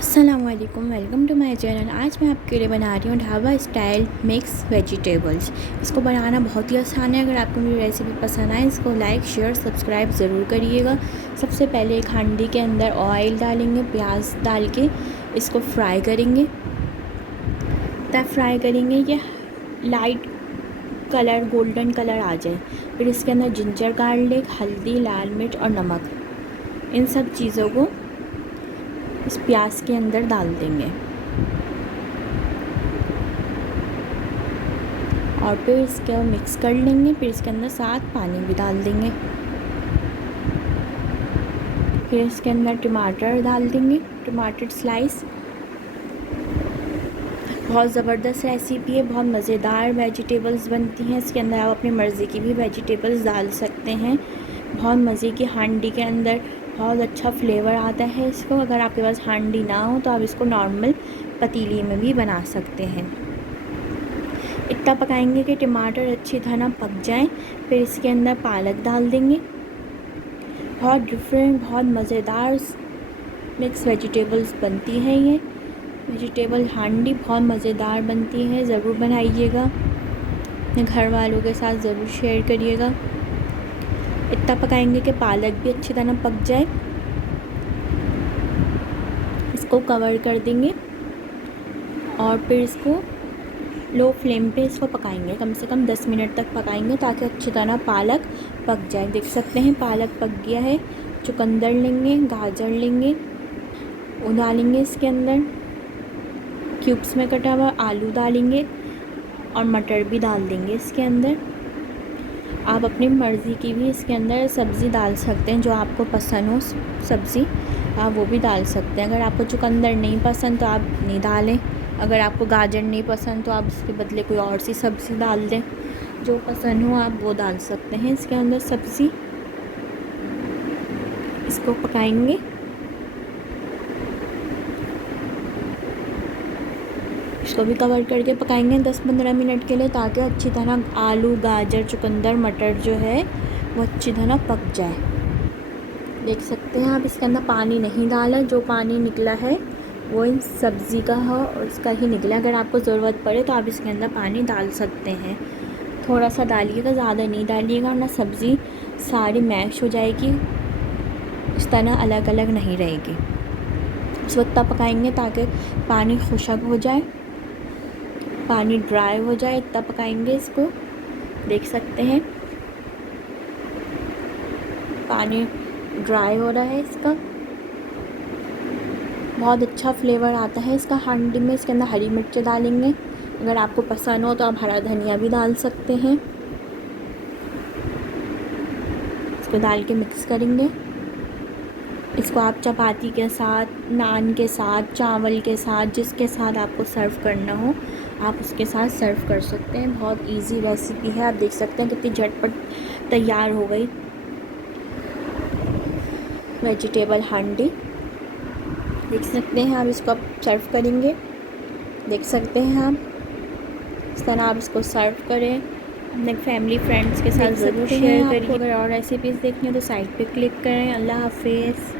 अस्सलामुअलैकुम, welcome to my channel. आज मैं आपके लिए बना रही हूँ ढाबा स्टाइल मिक्स वेजिटेबल्स। इसको बनाना बहुत ही आसान है। अगर आपको मेरी रेसिपी पसंद आए इसको लाइक शेयर सब्सक्राइब ज़रूर करिएगा। सबसे पहले एक हांडी के अंदर ऑयल डालेंगे, प्याज डाल के इसको फ्राई करेंगे। तब फ्राई करेंगे ये लाइट कलर गोल्डन कलर आ जाए। फिर इसके अंदर जिंजर गार्लिक, हल्दी, लाल मिर्च और नमक, इन सब चीज़ों को इस प्याज के अंदर डाल देंगे और फिर इसको मिक्स कर लेंगे। फिर इसके अंदर साथ पानी भी डाल देंगे। फिर इसके अंदर टमाटर डाल देंगे, टमाटर स्लाइस। बहुत ज़बरदस्त रेसिपी है, बहुत मज़ेदार वेजिटेबल्स बनती हैं। इसके अंदर आप अपनी मर्ज़ी की भी वेजिटेबल्स डाल सकते हैं। बहुत मज़े की हांडी के अंदर बहुत अच्छा फ्लेवर आता है इसको। अगर आपके पास हांडी ना हो तो आप इसको नॉर्मल पतीली में भी बना सकते हैं। इतना पकाएंगे कि टमाटर अच्छी तरह पक जाएं। फिर इसके अंदर पालक डाल देंगे। बहुत डिफरेंट, बहुत मज़ेदार मिक्स वेजिटेबल्स बनती हैं। ये वेजिटेबल हांडी बहुत मज़ेदार बनती है, ज़रूर बनाइएगा। अपने घर वालों के साथ ज़रूर शेयर करिएगा। इतना पकाएंगे कि पालक भी अच्छी तरह पक जाए। इसको कवर कर देंगे और फिर इसको लो फ्लेम पे इसको पकाएंगे। कम से कम 10 मिनट तक पकाएंगे ताकि अच्छी तरह पालक पक जाए। देख सकते हैं पालक पक गया है। चुकंदर लेंगे, गाजर लेंगे, वो डालेंगे इसके अंदर। क्यूब्स में कटा हुआ आलू डालेंगे और मटर भी डाल देंगे इसके अंदर। आप अपनी मर्ज़ी की भी इसके अंदर सब्ज़ी डाल सकते हैं, जो आपको पसंद हो सब्ज़ी आप वो भी डाल सकते हैं। अगर आपको चुकंदर नहीं पसंद तो आप नहीं डालें। अगर आपको गाजर नहीं पसंद तो आप उसके बदले कोई और सी सब्ज़ी डाल दें। जो पसंद हो आप वो डाल सकते हैं इसके अंदर सब्ज़ी। इसको पकाएंगे। इसको भी कवर करके पकाएंगे 10-15 मिनट के लिए ताकि अच्छी तरह आलू, गाजर, चुकंदर, मटर जो है वो अच्छी तरह पक जाए। देख सकते हैं आप इसके अंदर पानी नहीं डाला। जो पानी निकला है वो इन सब्ज़ी का है और इसका ही निकला। अगर आपको ज़रूरत पड़े तो आप इसके अंदर पानी डाल सकते हैं। थोड़ा सा डालिएगा, ज़्यादा नहीं डालिएगा वरना सब्ज़ी सारी मैश हो जाएगी, इस तरह अलग अलग नहीं रहेगी। इस वक्त पकाएंगे ताकि पानी खुशक हो जाए, पानी ड्राई हो जाए। इतना पकाएंगे इसको। देख सकते हैं पानी ड्राई हो रहा है इसका। बहुत अच्छा फ्लेवर आता है इसका हांडी में। इसके अंदर हरी मिर्च डालेंगे। अगर आपको पसंद हो तो आप हरा धनिया भी डाल सकते हैं। इसको डाल के मिक्स करेंगे। इसको आप चपाती के साथ, नान के साथ, चावल के साथ, जिसके साथ आपको सर्व करना हो आप उसके साथ सर्व कर सकते हैं। बहुत इजी रेसिपी है। आप देख सकते हैं कितनी झटपट तैयार हो गई वेजिटेबल हांडी। देख सकते हैं आप इसको अब सर्व करेंगे। देख सकते हैं आप इस तरह आप इसको सर्व करें। अपने फैमिली फ्रेंड्स के साथ ज़रूर शेयर करिए। अगर और रेसिपीज़ देखनी हो तो साइट पे क्लिक करें। अल्लाह हाफिज़।